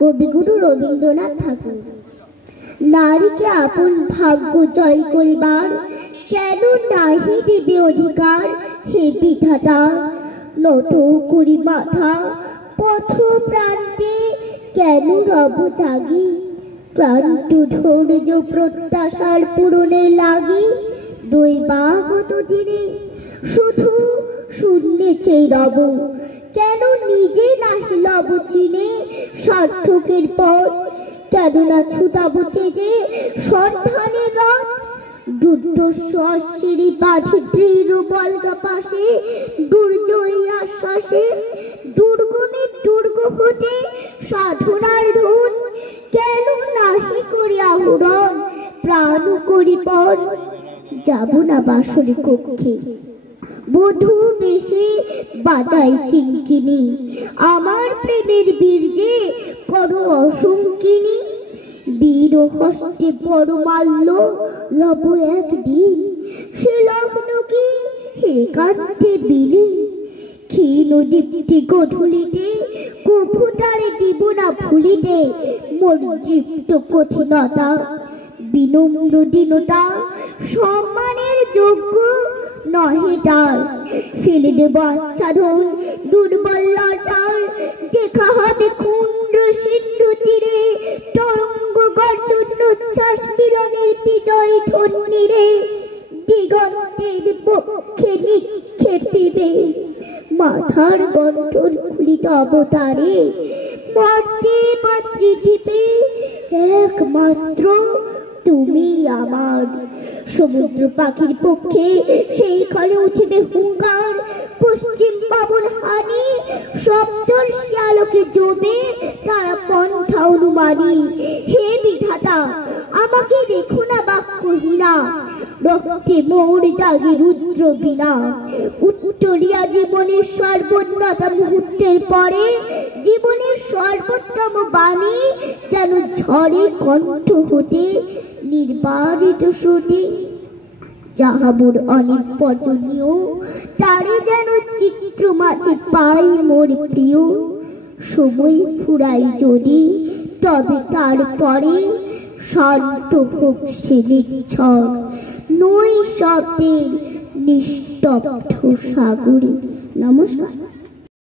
কবিগুরু রবীন্দ্রনাথ ঠাকুর। নারীকে আপন ভাগ্য জয় করিবার কেন নাহি দেবে অধিকার, হে বিধাতা। নত করি মাথা পথ প্রান্তে কেন রব জাগি, ক্লান্ত ধৈর্য প্রত্যাশার পূরণে লাগি। দৈবাগত দিনে শুধু শূন্যে চেয়ে রব, কেন নিজে নাহি লব চিনে সার্থকের পথ। কেন না ছুটাব যে সন্ধানের রথ, দুর্দর্শ অশ্বিনী বাঁধে দৃঢ় বলগা পাশে। দুর্জয়ী আশ্বাসে দুর্গমে দুর্গ হতে সাধনার ধন, কেন নাহি করি আহরণ প্রাণ করি পণ। যাব না বাসর কক্ষে বধূ বেশে বাজাই কিঙ্কিনি, আমার প্রেমের বীর্যে করো অসংকিনী। বীর হস্তে বড় মাল্য লব একদিন, সে লগ্ন কি একান্তে বিলীন। ক্ষীণ দীপ্তি গধূলিতে কভুটারে দিব না ভুলিতে, মোর দৃপ্ত কঠিনতা বিনম্র দীনতা সম্মানের যোগ্য নহে তার। ফেলে দেব আচ্ছাদন দুর্বল লটার, দেখা হবে কুন্দ্র সিন্ধু তীরে তরঙ্গ গর্জন উচ্ছ্বাস মিলনের বিজয় ধ্বনিরে। দিগন্তের পক্ষে নিক্ষেপিবে মাথার গন্ঠন খুলিত অবতারে, মর্তে মাতৃদ্বীপে একমাত্র তুমি আমার। সমুদ্র পাখির পক্ষে সেই ক্ষণে উঠিবে হুঙ্কার, পশ্চিম পাবন হানি সপ্তর্ষি আলোকে জমে তারা পন্থা অনুমানী। হে বিধাতা, আমাকে রেখো না বাক্যহীনা, রক্তে মোর জাগে রুদ্র বিনা। উত্তরিয়া জীবনের সর্বোন্নত মুহূর্তের পরে জীবনের সর্বোত্তম বাণী যেন ঝড়ে কণ্ঠ হতে নির্বারিত শ্রুতি। যাহা মোর অনির্বচনীয় তারে যেন চিত্র মাঝে পাই মোর প্রিয়। সময় ফুরাই যদি তবে তারপরে শান্ত হোক সে নিচ্ছর, নৈ শব্দের নিস্তব্ধ সাগরে। নমস্কার।